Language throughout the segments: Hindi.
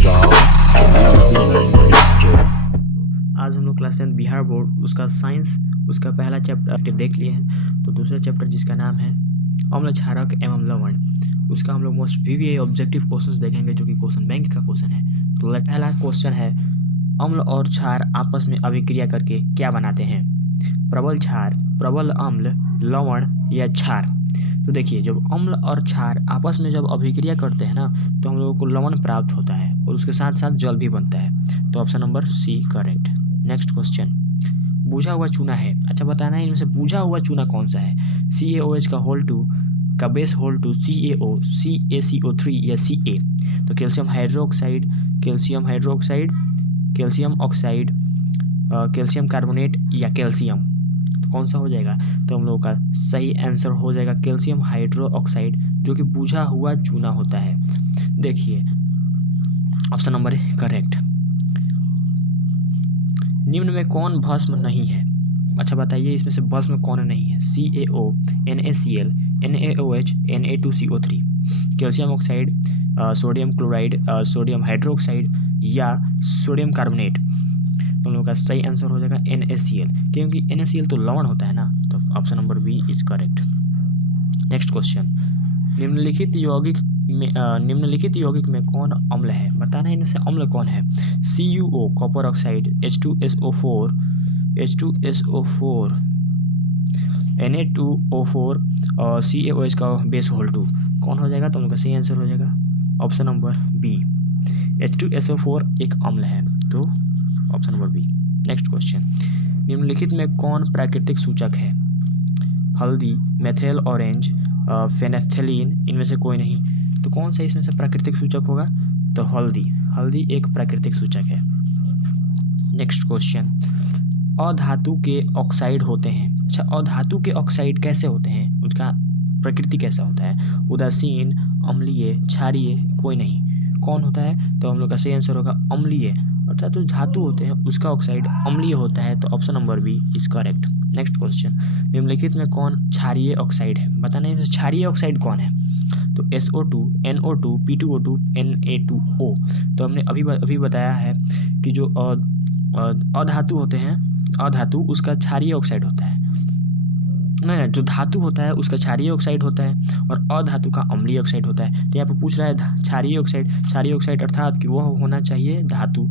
आज हम लोग क्लास 10 बिहार बोर्ड उसका साइंस उसका पहला चैप्टर देख लिए हैं। तो दूसरा चैप्टर जिसका नाम है अम्ल क्षारक एवं लवण, उसका हम लोग मोस्ट VVA ऑब्जेक्टिव क्वेश्चंस देखेंगे जो कि क्वेश्चन बैंक का क्वेश्चन है। तो पहला क्वेश्चन है, अम्ल और क्षार आपस में अभिक्रिया करके क्या बनाते हैं? प्रबल क्षार, प्रबल अम्ल, लवण या क्षार? तो देखिए, जब अम्ल और क्षार आपस में जब अभिक्रिया करते हैं ना, तो हम लोगों को लवण प्राप्त होता है और उसके साथ साथ जल भी बनता है। तो option number C correct. Next question, बुझा हुआ चूना है। अच्छा, बताना है इनमें से बुझा हुआ चूना कौन सा है? CaOH का होल 2 का बेस होल 2 CaO, CaCO3 या Ca? तो calcium hydroxide, calcium hydroxide, calcium oxide, calcium carbonate या कैल्शियम? तो कौन सा हो जाएगा? तो हम लोगों का सही आंसर हो जाएगा कैल्शियम हाइड्रो ऑक्साइड, जो कि बुझा हुआ चूना होता है। देखिए, ऑप्शन नंबर है करेक्ट। निम्न में कौन भस्म नहीं है? अच्छा बताइए, इसमें से भस्म कौन नहीं है? CaO, NaCl, NaOH, Na2CO3, calcium oxide, sodium chloride, sodium hydroxide या सोडियम कार्बोनेट? तो हम लोग का सही आंसर हो जाएगा NaCl, क्योंकि NaCl तो लवण होता है ना। तो option number B is correct. Next question, निम्नलिखित यौगिक में कौन अम्ल है? बताना है इनमें से अम्ल कौन है? CuO copper oxide, H2SO4, Na2O4 और CaOH का बेस होल 2? कौन हो जाएगा? तो उनका सही आंसर हो जाएगा ऑप्शन नंबर बी। H2SO4 एक अम्ल है, तो option number B. Next question, निम्नलिखित में कौन प्राकृतिक सूचक है? हल्दी, मेथिल ऑरेंज, फेनेफ्थेलीन, इनमें से कोई नहीं। तो कौन सा इसमें से प्राकृतिक सूचक होगा? तो हल्दी, हल्दी एक प्राकृतिक सूचक है। नेक्स्ट क्वेश्चन, अधातु के ऑक्साइड होते हैं। अच्छा, अधातु के ऑक्साइड कैसे होते हैं? उसका प्रकृति कैसा होता है? उदासीन, अम्लीय, क्षारीय, कोई नहीं। कौन होता है? तो हम लोग का सही आंसर होगा अम्लीय, अर्थात जो धातु होते हैं उसका ऑक्साइड अम्लीय होता है। तो option number B is correct. Next question, निम्नलिखित में कौन क्षारीय ऑक्साइड है? बताना है क्षारीय ऑक्साइड कौन है? तो SO2, NO2, P2O2, Na2O। तो हमने अभी बताया है कि जो अधातु होते हैं, अधातु उसका क्षारीय ऑक्साइड होता है। नहीं, जो धातु होता है उसका क्षारीय ऑक्साइड होता है और अधातु का अम्लीय ऑक्साइड होता है। तो यहाँ पर पूछ रहा है क्षारीय ऑक्साइड, क्षारीय ऑक्साइड अर्थात कि वह होना चाहिए धातु,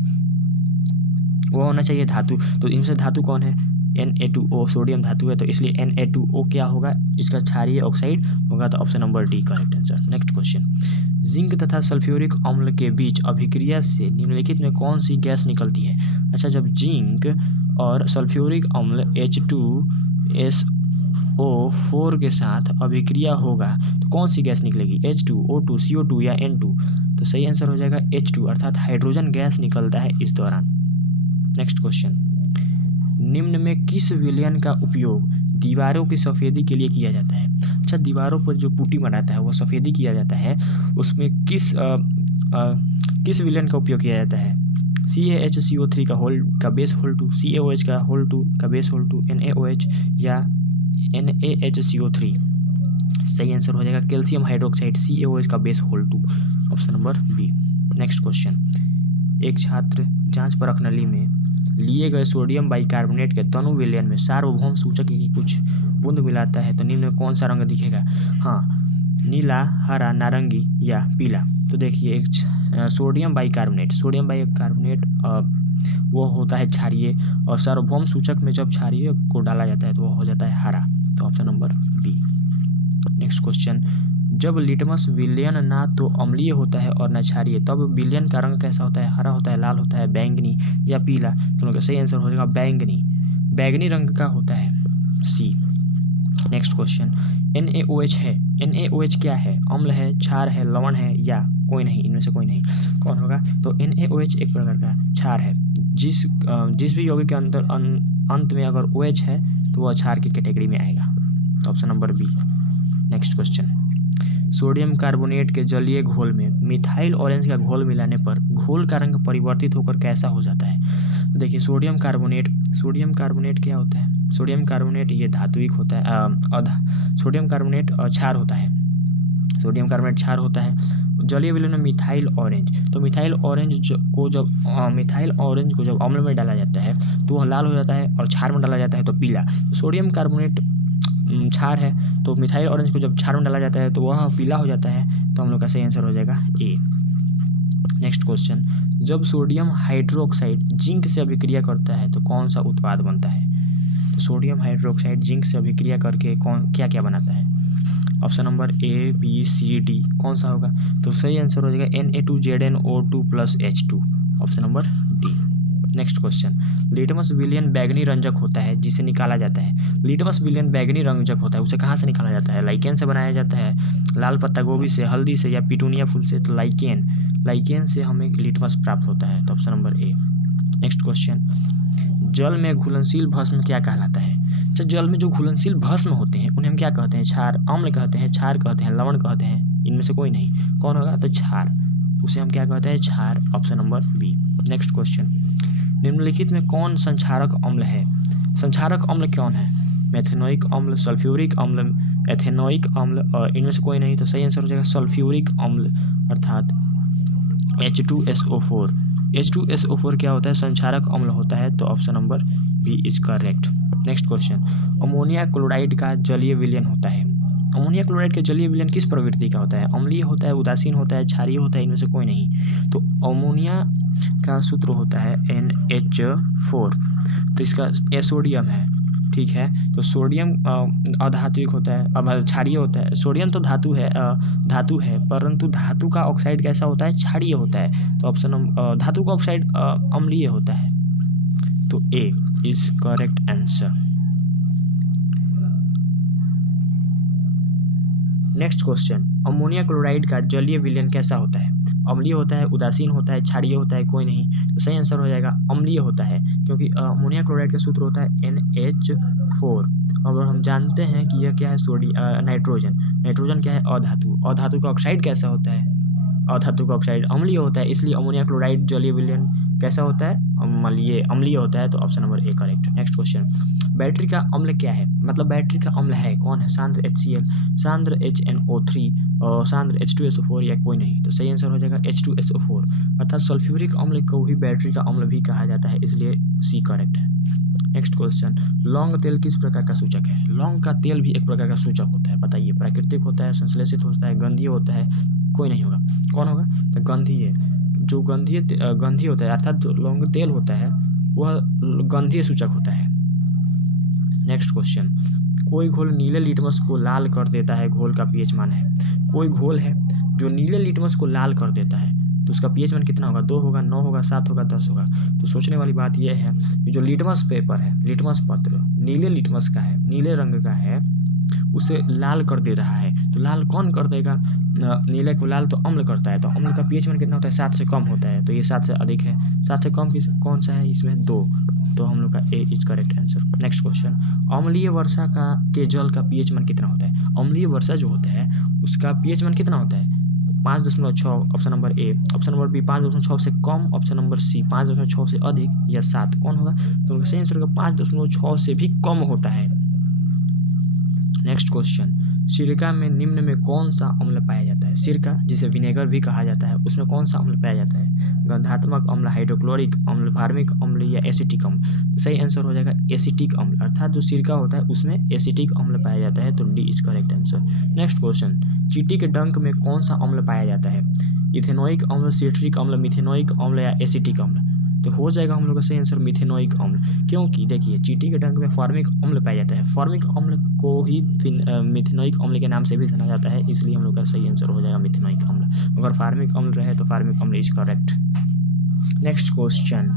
वह होना चाहिए धातु। तो इनसे धातु कौन है? Na2O सोडियम धातु है, तो इसलिए Na2O क्या होगा? इसका क्षारीय ऑक्साइड होगा। तो option number D correct answer. Next question, zinc तथा सल्फ्यूरिक अम्ल के बीच अभिक्रिया से निम्नलिखित में कौन सी गैस निकलती है? अच्छा, जब जिंक और सल्फ्यूरिक अम्ल H2SO4 के साथ अभिक्रिया होगा तो कौन सी गैस निकलेगी? H2O2, CO2 या N2? तो सही आंसर हो जाएगा H2, अर्थात हाइड्रोजन गैस निकलता है इस दौरान। नेक्स्ट क्वेश्चन, निम्न में किस विलयन का उपयोग दीवारों की सफ़ेदी के लिए किया जाता है? अच्छा, दीवारों पर जो पुट्टी बनाता है वो सफ़ेदी किया जाता है, उसमें किस विलयन का उपयोग किया जाता है? CaHCO3 का बेस होल 2, CaOH का होल 2 का बेस होल 2, NaOH या NaHCO3? सही आंसर हो जाएगा कैल्शियम हाइड्रोक्साइड, CaOH का base whole 2, option number B. Next question, एक छात्र जांच परख नली में लिए गए सोडियम बाइकार्बोनेट के तनु विलयन में सार्वभौम सूचक की कुछ बूंद मिलाता है तो निम्न में कौन सा रंग दिखेगा? हाँ, नीला, हरा, नारंगी या पीला? तो देखिए, एक सोडियम बाइकार्बोनेट वो होता है क्षारीय, और सार्वभौम सूचक में जब क्षारीय को डाला जाता है तो वो हो जाता है हरा। तो option number B. Next question, जब लिटमस विलयन ना तो अम्लीय होता है और न क्षारीय, तब विलयन का रंग कैसा होता है? हरा होता है, लाल होता है, बैंगनी या पीला? तो उनका सही आंसर हो जाएगा बैंगनी, बैंगनी रंग का होता है, सी। नेक्स्ट क्वेश्चन, NaOH है, NaOH क्या है? अम्ल है, क्षार है, लवण है या कोई नहीं? इनमें से कोई नहीं। कौन होगा? तो NaOH एक प्रकार का क्षार है। जिस भी यौगिक के अंदर अंत में अगर OH है तो वह क्षार की कैटेगरी में आएगा। तो option number B. Next question, sodium carbonate के जलीय घोल में मिथाइल ऑरेंज का घोल मिलाने पर घोल का रंग परिवर्तित होकर कैसा हो जाता है? तो देखिए, सोडियम कार्बोनेट क्या होता है? सोडियम कार्बोनेट ये धात्विक होता है, सोडियम कार्बोनेट क्षार होता है, सोडियम कार्बोनेट क्षार होता है। जलीय विलयन में मिथाइल ऑरेंज, तो मिथाइल ऑरेंज को जब अम्ल में डाला जाता है तो वह लाल हो जाता है, और क्षार में डाला जाता है तो पीला। तो सोडियम कार्बोनेट क्षार है, तो मिथाइल ऑरेंज को जब क्षार में डाला जाता है तो वह पीला हो जाता है। तो हम लोग का सही आंसर हो जाएगा ए। नेक्स्ट क्वेश्चन, जब सोडियम हाइड्रोक्साइड जिंक से अभिक्रिया करता है तो कौन सा उत्पाद बनता है? तो सोडियम हाइड्रोक्साइड जिंक से अभिक्रिया करके क्या क्या बनाता है? Option number A, B, C, D कौन सा होगा? तो सही आंसर हो जाएगा Na2ZnO2 + H2, option number D. Next question, litmus विलयन बैगनी रंजक होता है जिसे निकाला जाता है। लिटमस विलयन बैगनी रंजक होता है, उसे कहाँ से निकाला जाता है? लाइकेन से बनाया जाता है, लाल पत्ता गोभी से, हल्दी से, या पिटूनिया फूल से? तो लाइकेन से हमें लिटमस प्राप्त होता है, तो ऑप्शन नंबर ए। नेक्स्ट क्वेश्चन, जल में घुलनशील भस्म क्या कहलाता है? अच्छा, जल में जो घुलनशील भस्म होते हैं उन्हें हम क्या कहते हैं? क्षार, अम्ल कहते हैं, क्षार कहते हैं, लवण कहते हैं, इनमें से कोई नहीं। कौन होगा? तो क्षार, उसे हम क्या कहते हैं? क्षार, option number B. Next question, निम्नलिखित में कौन संक्षारक अम्ल है? संक्षारक अम्ल कौन है? मेथेनोइक अम्ल, सल्फ्यूरिक अम्ल, एथेनोइक अम्ल, और इनमें से कोई नहीं। तो सही आंसर हो जाएगा सल्फ्यूरिक अम्ल अर्थात H2SO4। H2SO4 क्या होता है? संक्षारक अम्ल होता है, तो option number B is correct. Next question, ammonia chloride का जलीय विलयन होता है। अमोनिया क्लोराइड का जलीय विलयन किस प्रवृत्ति का होता है? अम्लीय होता है, उदासीन होता है, क्षारीय होता है, इनमें से कोई नहीं। तो अमोनिया का सूत्र होता है NH4, तो इसका सोडियम है, ठीक है। तो सोडियम अधात्विक होता है, अब क्षारीय होता है। सोडियम तो धातु है, परंतु धातु का ऑक्साइड कैसा होता है? क्षारीय होता है, तो ऑप्शन धातु का ऑक्साइड अम्लीय होता है, तो A is correct answer. Next question, ammonia chloride का जलीय विलयन कैसा होता है? अम्लीय होता है, उदासीन होता है, क्षारीय होता है, कोई नहीं। तो सही आंसर हो जाएगा अम्लीय होता है, क्योंकि अमोनिया क्लोराइड का सूत्र होता है NH4। और हम जानते हैं कि यह क्या है? नाइट्रोजन क्या है? अधातु का ऑक्साइड कैसा होता है? अधातु का ऑक्साइड अम्लीय होता है, इसलिए अमोनिया क्लोराइड जलीय विलयन कैसा होता है? अम्लीय होता है, तो option number A correct. Next question, battery का अम्ल क्या है? मतलब बैटरी का अम्ल है कौन है? सांद्र HCl, सांद्र HNO3, और सांद्र H2SO4, या कोई नहीं। तो सही आंसर हो जाएगा H2SO4 अर्थात सल्फ्यूरिक अम्ल को ही बैटरी का अम्ल भी कहा जाता है, इसलिए सी करेक्ट है। नेक्स्ट क्वेश्चन, लौंग तेल किस प्रकार का सूचक है? लौंग का तेल भी एक प्रकार का सूचक होता है, बताइए। प्राकृतिक होता है, संश्लेषित होता है, गंधीय होता है, कोई नहीं होगा। कौन होगा? तो गंधीय। जो गंधीय होता है अर्थात जो लौंग तेल होता है वह गंधीय सूचक होता है। नेक्स्ट क्वेश्चन, कोई घोल नीले लिटमस को लाल कर देता है, घोल का पीएच मान है। कोई घोल है जो नीले लिटमस को लाल कर देता है, तो उसका पीएच मान कितना होगा? 2 होगा, 9 होगा, 7 होगा, 10 होगा। तो सोचने वाली बात यह है कि जो लिटमस पेपर है, लिटमस पत्र नीले लिटमस का है, नीले रंग का है, उसे लाल कर दे रहा है। तो लाल कौन कर देगा? नीले को लाल तो अम्ल करता है, तो अम्ल का पीएच मान कितना होता है? 7 से कम होता है, तो ये 7 से अधिक है। 7 से कम कौन सा है? इसमें 2, तो हम लोग का A is correct answer. Next question, अम्लीय वर्षा के जल का पीएच मान कितना होता है? अम्लीय वर्षा जो होता है उसका पीएच मान कितना होता है? 5.6, option number A. Option number B 5.6 से कम, ऑप्शन नंबर सी 5.6 से अधिक, या 7 कौन होगा? तो सही आंसर होगा 5.6 से भी कम होता है। नेक्स्ट क्वेश्चन, सिरका में निम्न में कौन सा अम्ल पाया जाता है? सिरका जिसे विनेगर भी कहा जाता है, उसमें कौन सा अम्ल पाया जाता है? गंधात्मक अम्ल, हाइड्रोक्लोरिक अम्ल, फार्मिक अम्ल, या एसिटिक अम्ल? तो सही आंसर हो जाएगा एसिटिक अम्ल अर्थात जो सिरका होता है उसमें एसिटिक अम्ल पाया जाता है, तो D is correct answer. Next question, चींटी के डंक में कौन सा अम्ल पाया जाता है? इथेनोइक अम्ल, सिट्रिक अम्ल, मिथेनोइक अम्ल, या एसिटिक अम्ल? तो हो जाएगा हम लोग का सही आंसर मिथेनोइक अम्ल, क्योंकि देखिए चींटी के डंक में फॉर्मिक अम्ल पाया जाता है। फॉर्मिक अम्ल को ही मिथेनोइक अम्ल के नाम से भी जाना जाता है, इसलिए हम लोग का सही आंसर हो जाएगा मिथेनोइक अम्ल। अगर फार्मिक अम्ल रहे तो फार्मिक अम्ल इज करेक्ट। नेक्स्ट क्वेश्चन,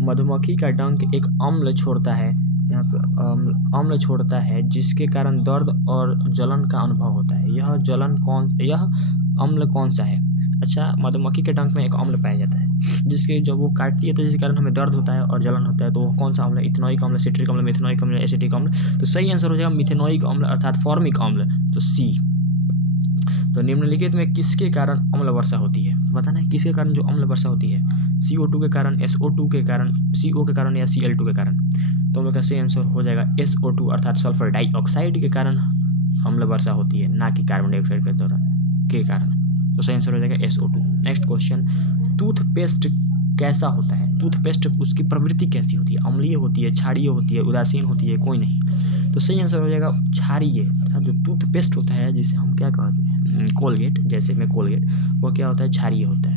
मधुमक्खी का डंक एक अम्ल छोड़ता है, यहाँ पर अम्ल छोड़ता है जिसके कारण दर्द और जलन का अनुभव होता है। यह अम्ल कौन सा है? अच्छा, मधुमक्खी के डंक में एक अम्ल पाया जाता है जिसके जब वो काटती है तो जिसके कारण हमें दर्द होता है और जलन होता है, तो वो कौन सा अम्ल? इथेनोइक अम्ल, सिट्रिक अम्ल, मिथेनोइक अम्ल, एसिटिक अम्ल? तो सही आंसर हो जाएगा मिथेनोइक अम्ल अर्थात फॉर्मिक अम्ल, तो सी। तो निम्नलिखित में किसके कारण अम्ल वर्षा होती है? बताना है किसके कारण जो अम्ल वर्षा होती है? CO2 के कारण, SO2 के कारण, CO के कारण, या Cl2 के कारण? तो हम लोग का सही आंसर हो जाएगा SO2 अर्थात सल्फर डाइऑक्साइड के कारण अम्ल वर्षा होती है, ना कि कार्बन डाइऑक्साइड के कारण। तो सही आंसर हो जाएगा SO2। नेक्स्ट क्वेश्चन, टूथपेस्ट कैसा होता है? टूथपेस्ट उसकी प्रवृत्ति कैसी होती है? अम्लीय होती है, क्षारीय होती है, उदासीन होती है, कोई नहीं। तो सही आंसर हो जाएगा क्षारीय, अर्थात जो टूथपेस्ट होता है जिसे हम क्या कहते हैं, कोलगेट, जैसे में कोलगेट, वो क्या होता है, क्षारीय होता है।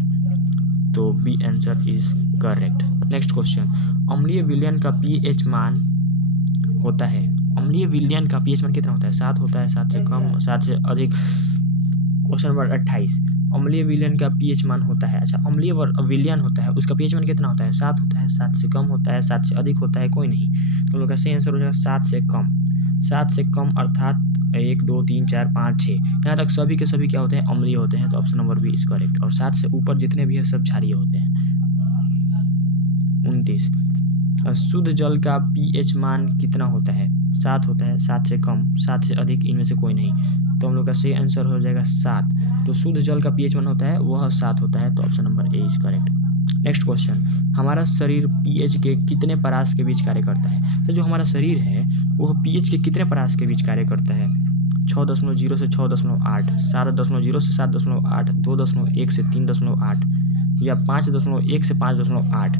तो B answer is correct. Next question, अम्लीय विलयन का पीएच मान होता है, अम्लीय विलयन का पीएच मान कितना होता है? 7 होता है, 7 से कम, 7 से अधिक। क्वेश्चन नंबर 28, अम्लीय विलयन का पीएच मान होता है, अच्छा अम्लीय विलयन होता है उसका पीएच मान कितना होता है? 7 होता है, 7 से कम होता है, 7 से अधिक होता है, कोई नहीं। तो हम लोग का सही आंसर हो जाएगा 7 से कम। 7 से कम अर्थात 1 2 3 4 5 6, यहाँ तक सभी के सभी क्या होते हैं? अम्लीय होते हैं। तो option number B is correct. और 7 से ऊपर जितने भी है सब क्षारीय होते हैं। 29, शुद्ध जल का पीएच मान कितना होता है? 7 होता है, 7 से कम, 7 से अधिक, इनमें से कोई नहीं। तो हम लोग का सही आंसर हो जाएगा 7। तो शुद्ध जल का पीएच मान होता है वह 7 होता है। तो option number A is correct. Next question, हमारा शरीर पीएच के कितने परास के बीच कार्य करता है? तो जो हमारा शरीर है वह पीएच के कितने परास के बीच कार्य करता है? 6.0 से 6.8, 7.0 से 7.8, 2.1 से 3.8 या 5.1 से 5.8।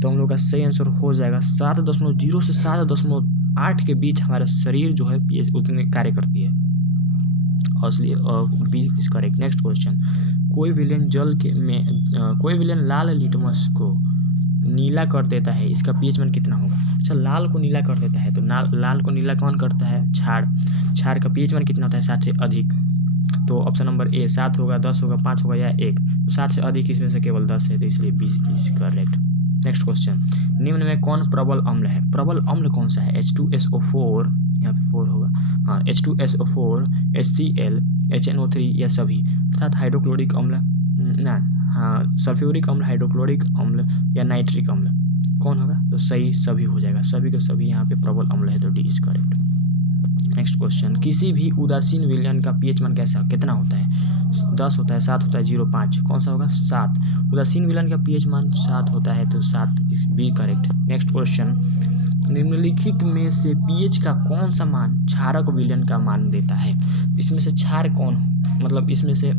तो हम लोग का सही आंसर हो जाएगा 7.0 से 7.8 के बीच हमारा शरीर जो है पीएच उतने कार्य करती है। इसलिए B is correct. Next question, कोई विलेन कोई विलेन लाल लिटमस को नीला कर देता है, इसका पीएच मान कितना होगा? अच्छा, लाल को नीला कर देता है, तो लाल को नीला कौन करता है? क्षार का पीएच मान कितना होता है? 7 से अधिक। तो ऑप्शन नंबर ए 7 होगा, 10 होगा, 5 होगा या 1। तो 7 से अधिक इसमें से केवल 10 है, तो इसलिए B is correct. Next question, निम्न में कौन प्रबल अम्ल है? प्रबल अम्ल कौन सा है? H2SO4, यहाँ पे 4 होगा, हाँ, H2SO4, HCl, HNO3 या सभी, अर्थात हाइड्रोक्लोरिक अम्ल ना, हाँ, सल्फ्यूरिक अम्ल, हाइड्रोक्लोरिक अम्ल या नाइट्रिक अम्ल, कौन होगा? तो सही सभी हो जाएगा, सभी के सभी यहाँ पे प्रबल अम्ल है। तो D is correct. Next question, किसी भी उदासीन विलयन का पीएच मान कैसा कितना होता है? 10 होता है, 7 होता है, 0 5, कौन सा होगा? 7। उदासीन विलयन का पीएच मान 7 होता है, तो 7 बी करेक्ट। नेक्स्ट क्वेश्चन, निम्नलिखित में से पीएच का कौन सा मान क्षारक विलयन का मान देता है? इसमें से क्षार कौन, मतलब इसमें से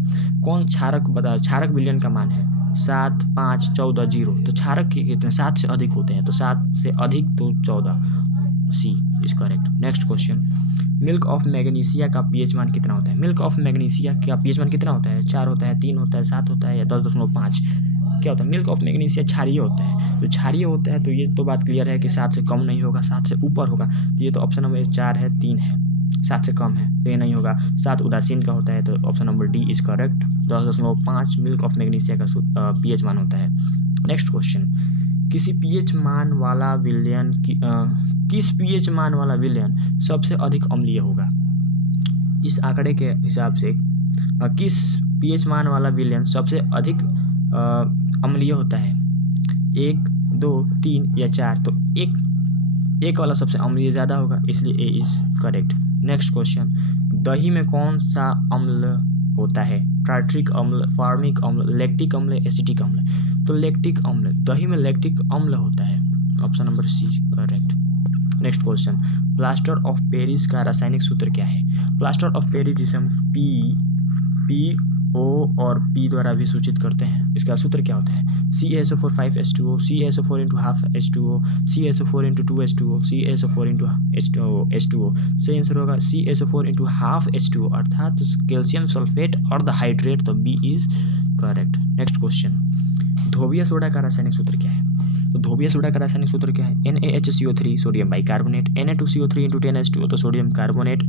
कौन क्षारक विलयन का मान है? 7 5 14 0। तो क्षारक के कितने? 7 से अधिक होते हैं, तो 7 से अधिक तो 14, C is correct. Next question, milk of magnesia का पीएच मान कितना होता है? मिल्क ऑफ मैग्नीशिया का पीएच मान कितना होता है? 4 होता है, 3 होता है, 7 होता है या 10.5? क्या होता है? मिल्क ऑफ मैग्नीशिया क्षारीय होता है। तो क्षारीय होता है तो ये तो बात क्लियर है कि 7 से कम नहीं होगा, 7 से ऊपर होगा। तो ये तो ऑप्शन नंबर 4 है, 3 है, 7 से कम है तो ये नहीं होगा। 7 उदासीन का होता है, तो option number D is correct. 10.5 milk of magnesia का पीएच मान होता है। नेक्स्ट क्वेश्चन, किस पीएच मान वाला विलयन सबसे अधिक अम्लीय होगा? इस आंकड़े के हिसाब से किस पीएच मान वाला विलयन सबसे अधिक अम्लीय होता है? 1 2 3 या 4? तो एक वाला सबसे अम्लीय ज़्यादा होगा, इसलिए ए इज करेक्ट। नेक्स्ट क्वेश्चन, दही में कौन सा अम्ल होता है? टार्ट्रिक अम्ल, फार्मिक अम्ल, लैक्टिक अम्ल, एसिटिक अम्ल? तो लैक्टिक अम्ल, दही में लैक्टिक अम्ल होता है। Option number C correct. Next question, plaster of Paris का रासायनिक सूत्र क्या है? प्लास्टर ऑफ पेरिस जिसे हम पी ओ और पी द्वारा भी सूचित करते हैं, इसका सूत्र क्या होता है? CaSO4 5H2O, CaSO4 into half H2O, CaSO4 into 2H2O, CaSO4 into H2O। सही आंसर होगा CaSO4 into half H2O, अर्थात कैल्शियम सल्फेट और द हाइड्रेट। तो B is correct. Next question, धोबिया सोडा का रासायनिक सूत्र क्या है? तो धोबिया सोडा का रासायनिक सूत्र क्या है? NaHCO3 sodium bicarbonate, Na2CO3 into 10H2O तो सोडियम कार्बोनेट,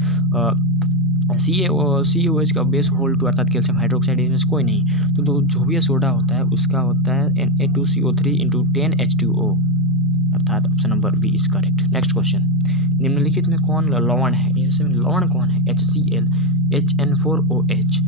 CaOH का बेस होल 2 अर्थात कैल्शियम हाइड्रोक्साइड, इसमें कोई नहीं। तो धोबिया सोडा होता है उसका होता है Na2CO3 into 10H2O, अर्थात option number B is correct. Next question, निम्नलिखित में कौन लवण है? इनसे लवण कौन है? HCl, HN4OH,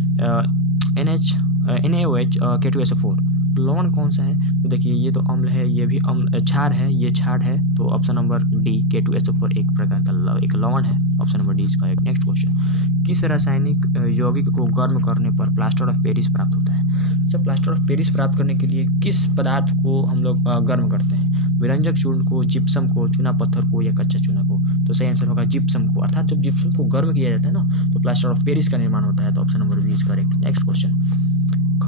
NaOH, K2SO4। लवण कौन सा है? तो देखिए ये तो अम्ल है, ये भी अम्ल, क्षार है, ये क्षार है। तो ऑप्शन नंबर डी K2SO4 एक प्रकार का एक लवण है। Option number D is correct. Next question, किस रासायनिक यौगिक को गर्म करने पर प्लास्टर ऑफ पेरिस प्राप्त होता है? जब प्लास्टर ऑफ पेरिस प्राप्त करने के लिए किस पदार्थ को हम लोग गर्म करते हैं? विरंजक चूर्ण को, जिप्सम को, चूना पत्थर को या कच्चा चूना को? तो सही आंसर होगा जिप्सम को, अर्थात जब जिप्सम को गर्म किया जाता है ना तो प्लास्टर ऑफ पेरिस का निर्माण होता है। तो option number B is correct. Next question,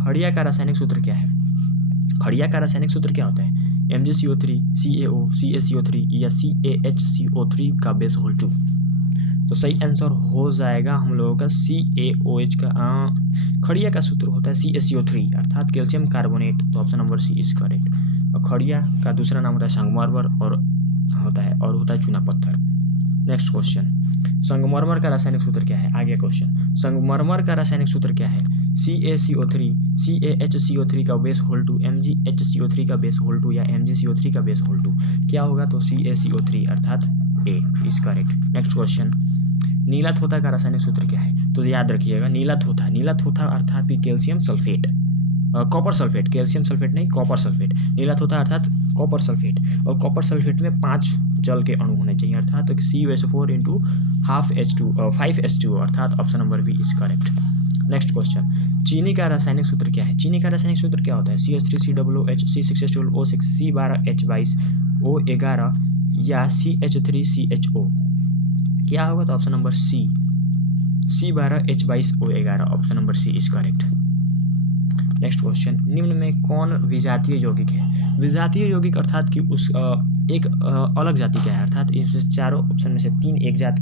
खड़िया का रासायनिक सूत्र क्या है? खड़िया का रासायनिक सूत्र क्या होता है? MgCO3, CaO, CaCO3 या CaHCO3 का बेस होल 2। तो सही आंसर हो जाएगा हम लोगों का CaOH का। खड़िया का सूत्र होता है CaCO3 अर्थात कैल्शियम कार्बोनेट। तो option number C is correct. और खड़िया का दूसरा नाम होता है संगमरमर और होता है चूना पत्थर। नेक्स्ट क्वेश्चन, संगमरमर का रासायनिक सूत्र क्या है? आगे क्वेश्चन, संगमरमर का रासायनिक सूत्र क्या है? CaCO3, CaHCO3 का बेस होल 2, MgHCO3 का बेस होल 2 या MgCO3 का बेस होल 2। क्या होगा? तो CaCO3 अर्थात ए इज करेक्ट। नेक्स्ट क्वेश्चन, नीला थोथा का रासायनिक सूत्र क्या है? तो याद रखिएगा, नीला थोथा अर्थात कि calcium sulphate, copper sulphate, calcium sulphate नहीं कॉपर सल्फेट। नीला थोथा अर्थात कॉपर सल्फेट, और कॉपर सल्फेट में 5 जल के अणु होने चाहिए अर्थात CuSO4 into half H2 5 H2 अर्थात option number B is correct. Next question, चीनी का रासायनिक सूत्र क्या है? चीनी का रासायनिक सूत्र क्या होता है? CH3COOH, C6H12O6, C12H22O11 या CH3CHO। क्या होगा? तो option number C, C12H22O11 option number C is correct. Next question, निम्न में कौन विजातीय यौगिक है? विजातीय यौगिक अर्थात कि उस एक अलग जाति का है अर्थात इसमें चारों ऑप्शन में से 3 एक जाति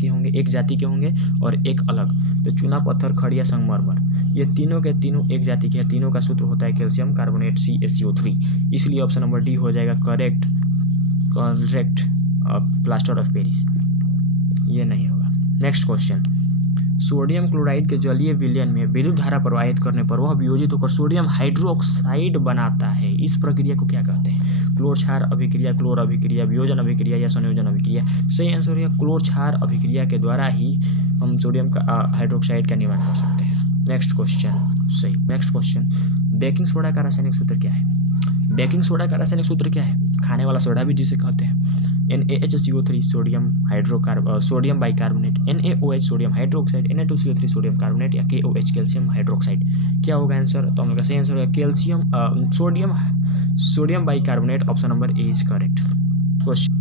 के होंगे और एक अलग। तो चूना पत्थर, खड़िया, संगमरमर, ये तीनों के तीनों एक जाति के हैं। तीनों का सूत्र होता है कैल्शियम कार्बोनेट CaCO3, इसलिए ऑप्शन नंबर डी हो जाएगा करेक्ट प्लास्टर ऑफ पेरिस, ये नहीं होगा। नेक्स्ट क्वेश्चन, सोडियम क्लोराइड के जलीय विलयन में विद्युत धारा प्रवाहित करने पर वह वियोजित होकर सोडियम हाइड्रोक्साइड बनाता है। इस प्रक्रिया को क्या कहते हैं? क्लोर क्षार अभिक्रिया, क्लोर अभिक्रिया, वियोजन अभिक्रिया या संयोजन अभिक्रिया। सही आंसर है क्लोर क्षार अभिक्रिया के द्वारा ही हम सोडियम का हाइड्रोक्साइड का निर्माण कर सकते हैं। नेक्स्ट क्वेश्चन सही। नेक्स्ट क्वेश्चन, बेकिंग सोडा का रासायनिक सूत्र क्या है? बेकिंग सोडा का रासायनिक सूत्र क्या है? खाने वाला सोडा भी जिसे कहते हैं। NaHCO3 sodium bicarbonate, NaOH sodium hydroxide, Na2CO3 sodium carbonate या KOH कैल्शियम हाइड्रोक्साइड। क्या होगा आंसर? तो हम लोग का सही आंसर है sodium bicarbonate option number A is correct.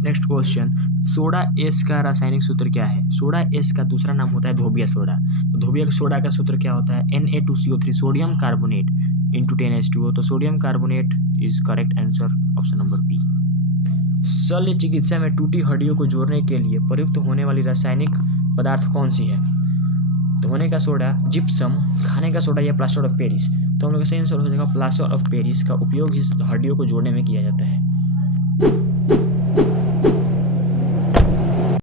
Next question, soda S का रासायनिक सूत्र क्या है? सोडा एस का दूसरा नाम होता है धोबिया सोडा। तो धोबिया सोडा का सूत्र क्या होता है? Na2CO3 sodium carbonate into 10H2O। तो sodium carbonate is correct answer option number B. शल्य चिकित्सा में टूटी हड्डियों को जोड़ने के लिए प्रयुक्त होने वाली रासायनिक पदार्थ कौन सी है? धोने का सोडा, जिप्सम, खाने का सोडा या प्लास्टर ऑफ पेरिस। तो हम लोग का सही आंसर हो जाएगा प्लास्टर ऑफ पेरिस का उपयोग इस हड्डियों को जोड़ने में किया जाता है।